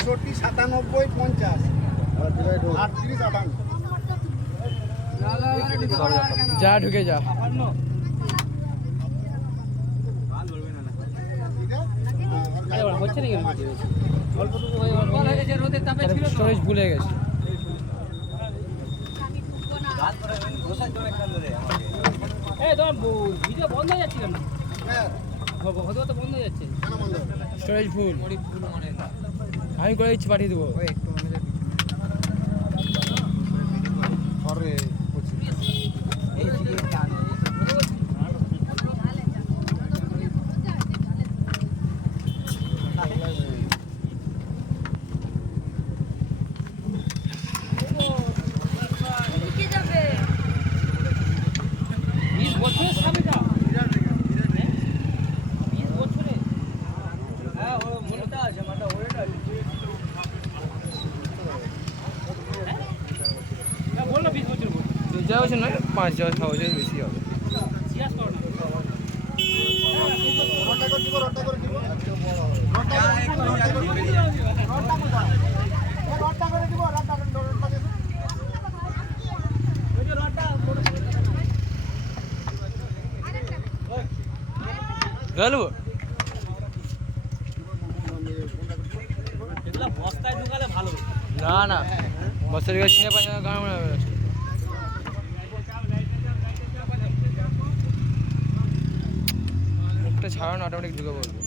বাষট্টি সাতানব্বই পঞ্চাশ। আটত্রিশ আটান্ন। যা ঢুকে যা। হচ্ছে নাকি অল্পটুকু হয়ে গেছে। রোদের তাপে স্টোরেজ ভুলে গেছে ভিডিও বন্ধ হয়ে যাচ্ছিল না হ্যাঁ। বন্ধ হয়ে যাচ্ছে। স্টোরেজ ফুল আমি করে দিচ্ছি পাঠিয়ে দেবো। স্বামীটা বিশ বছরে হ্যাঁ ও মনটা আছে মাটা ওটা হ্যাঁ বল না বিশ বছর বছর নয়, পাঁচ বছর ছ বছর বেশি হবে। করো না রটা করে দিব রটা করে দিব রটা করে দিব রটা রটা দিব গেল এগুলো বস্তায় ঢুকালে ভালো না না বছর গেছে চিনে পাঁচ গান মুখটা ছাড়ানো অটোমেটিক ঢুকে পড়বে।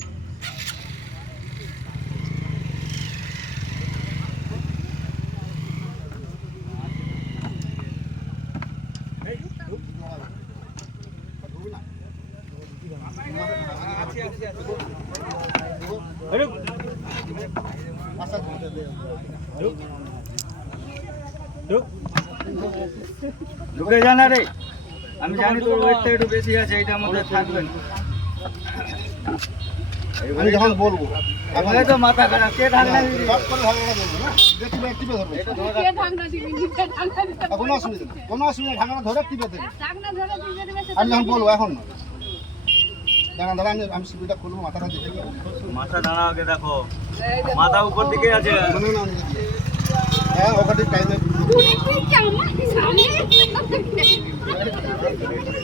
যা রে আমি জানি তোর ওয়েটটা একটু বেশি আছে এইটার মধ্যে থাকবেন আমি যখন বলব তো মাথা খারাপ কে ঢাকনা দিবি? চট করে ভালো বলব না? দেখবে টিপে ধরবে। কোনো অসুবিধা নেই কোনো অসুবিধা ঢাকনা ধরে টিপে দেবে। আমি যখন বলব এখন না। দাঁড়া দাঁড়া আমি আমি সিবিটা খুলবো মাথাটা দেখে মাথা দাঁড়া আগে দেখো। মাথা উপর দিকে আছে। হ্যাঁ ওখানে টাইমে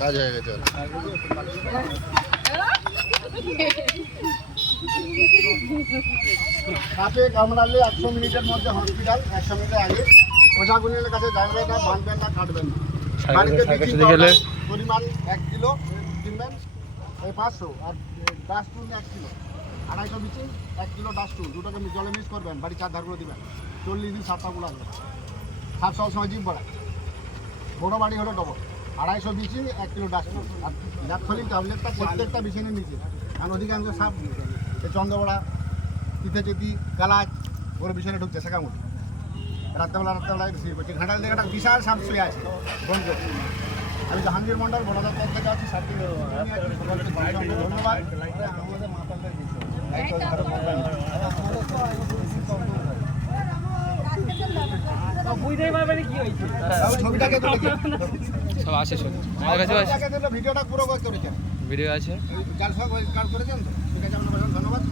কাজ হয়ে গেছে। সাপে কামড়ালে একশো মিনিটের মধ্যে হসপিটাল একশো মিনিটের আগে। প্রশাসনের কাছে যাবেন না বাঁধবেন না কাটবেন না। বাড়িতে গেলে পরিমাণ এক কিলো কিনবেন এই পাঁচশো আর ডাস্টুন এক কিলো। আড়াইশো বিচিং এক কিলো ডাস্টুন দুটোকে জলে মিক্স করবেন বাড়ি চার ধারগুলো দিবেন। চল্লিশ দিন সাপটাগুলো আসবে সাপ সবসময় জিম পড়ায় বড় বাড়ি হলো ডবল। আড়াইশো বিচি, এক কিলো ডাস্টবিন। আর ল্যাপথলিন ট্যাবলেটটা প্রত্যেকটা বিছানে নিচে। কারণ অধিকাংশ সাপ চন্দ্রবড়া তিথে যদি গালাজ ওর বিছানে ঢুকছে শেখামুটি রাত্রেবেলা, রাত্রেবেলায় বেশি করছে। ঘাটাল থেকে একটা বিশাল সাপ শুয়ে আছে, বন আমি জাহাঙ্গীর মন্ডল বনদা পথ থেকে আছি সাপটি ধন্যবাদ। সব আছে সব আমার কাছে আছে। ভিডিওটা পুরো করেছেন ভিডিও আছে। ধন্যবাদ।